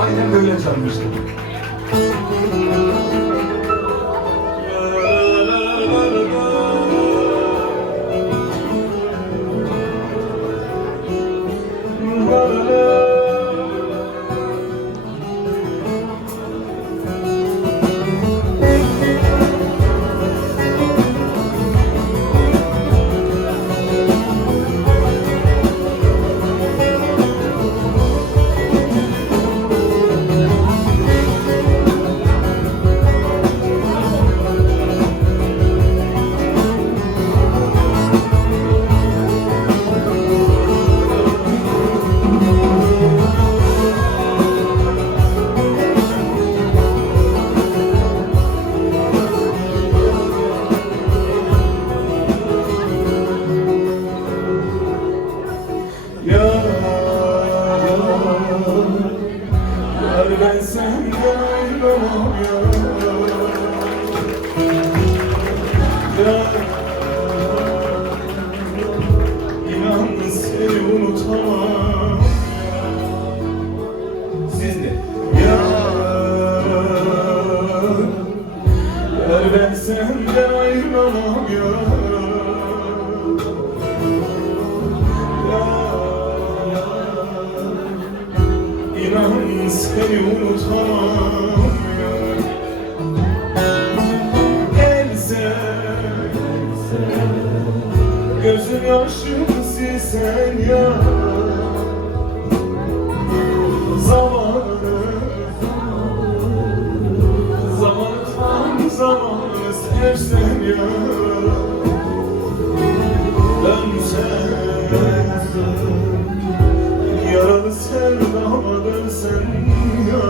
Aynen böyle çalmıştım. Ben senden ayrılamam ya. İnan seni unutamam. Siz de ben senden ayrılamam ya. İnan seni unutamam ya. Else gözüm yaşımı silsen ya. Zamanı tam zamanı sevsen ya. Dönsen yaralı sevdama dönsen ya.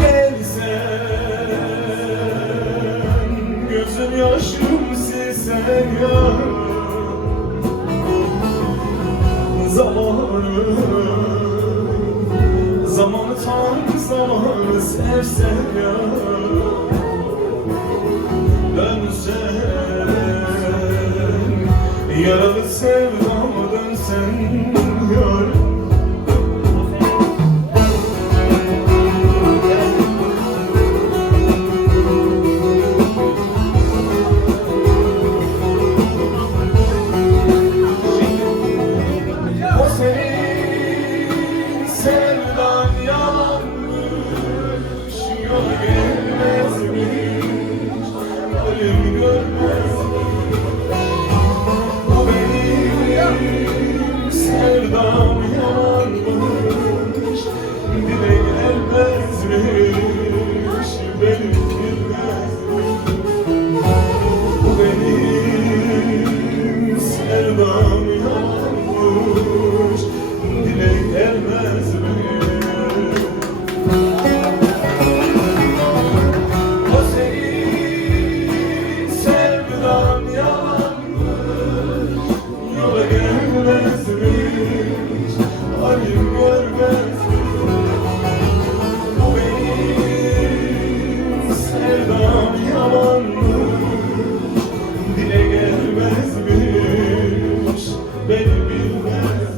Gelsen gözüm yaşım silsen ya. Zamanı tam zamanı sevsen ya. Dönsen yaralı sevdama dönsen yar. O senin sevdan yalanmış, yola gelmezmiş, ölüm görmezmiş. O benim sevdam yalanmış, dile gelmezmiş, benim bilmezmiş. O benim sevdam yalanmış, dile gelmezmiş. O senin sevdan yalanmış, yola gelmezmiş, halim görmezmiş. O benim sevdam yalanmış, dile gelmezmiş, beni bilmez.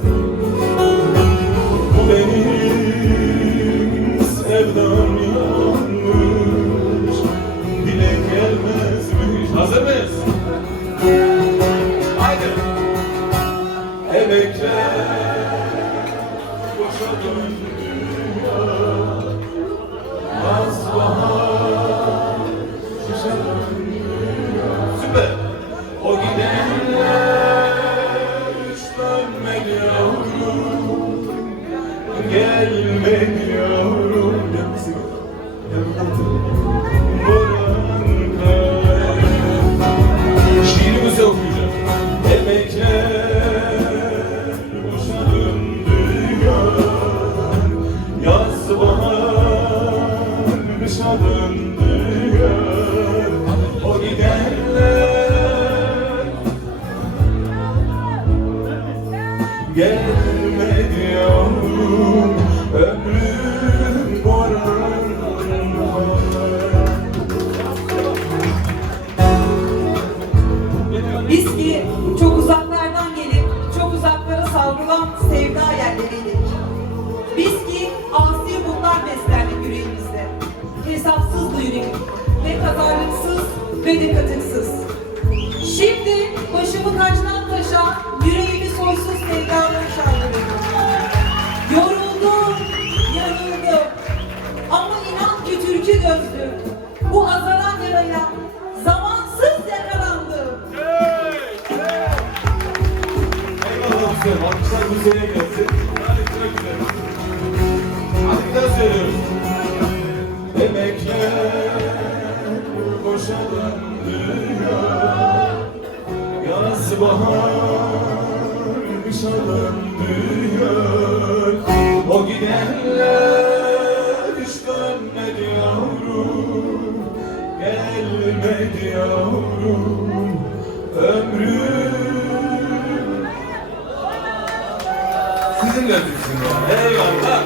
Bu benim sevdam yalanmış, dile gelmezmiş. Hazır mıyız? Haydi! Emekler boşa döndü ya. Az bahar kışa döndü ya. Süper! O gidenler hiç dönmedi yavrum, gelmedi yavrum. Boran kar. Şiirimizi okuyacağım. Emekler boşa döndü ya. Yaz bahar kışa döndü ya. O gidenler gelmedi yavrum, ömrüm boran Biz ki çok uzaklardan hesapsız da yürek, ne kazarlıksız ve de katıksız. Şimdi başımı taştan taşa, yüreğimi soysuz sevdaları çaldırıyorum. Yoruldum, yanıldım. Ama inan ki türkü gözlüm, bu azaran yaraya zamansız yakalandım. Eyvallah Hüseyin, alkışlar Hüseyin'e gelsin. Hadi sıra güzel. Hadi bir daha söylüyoruz. Emekler boşa döndü yaz bahar kışa döndü o gidenler hiç dönmedi yavrum, gelmedi yavrum, ömrüm. Sizin de bizim ya. Eyvallah.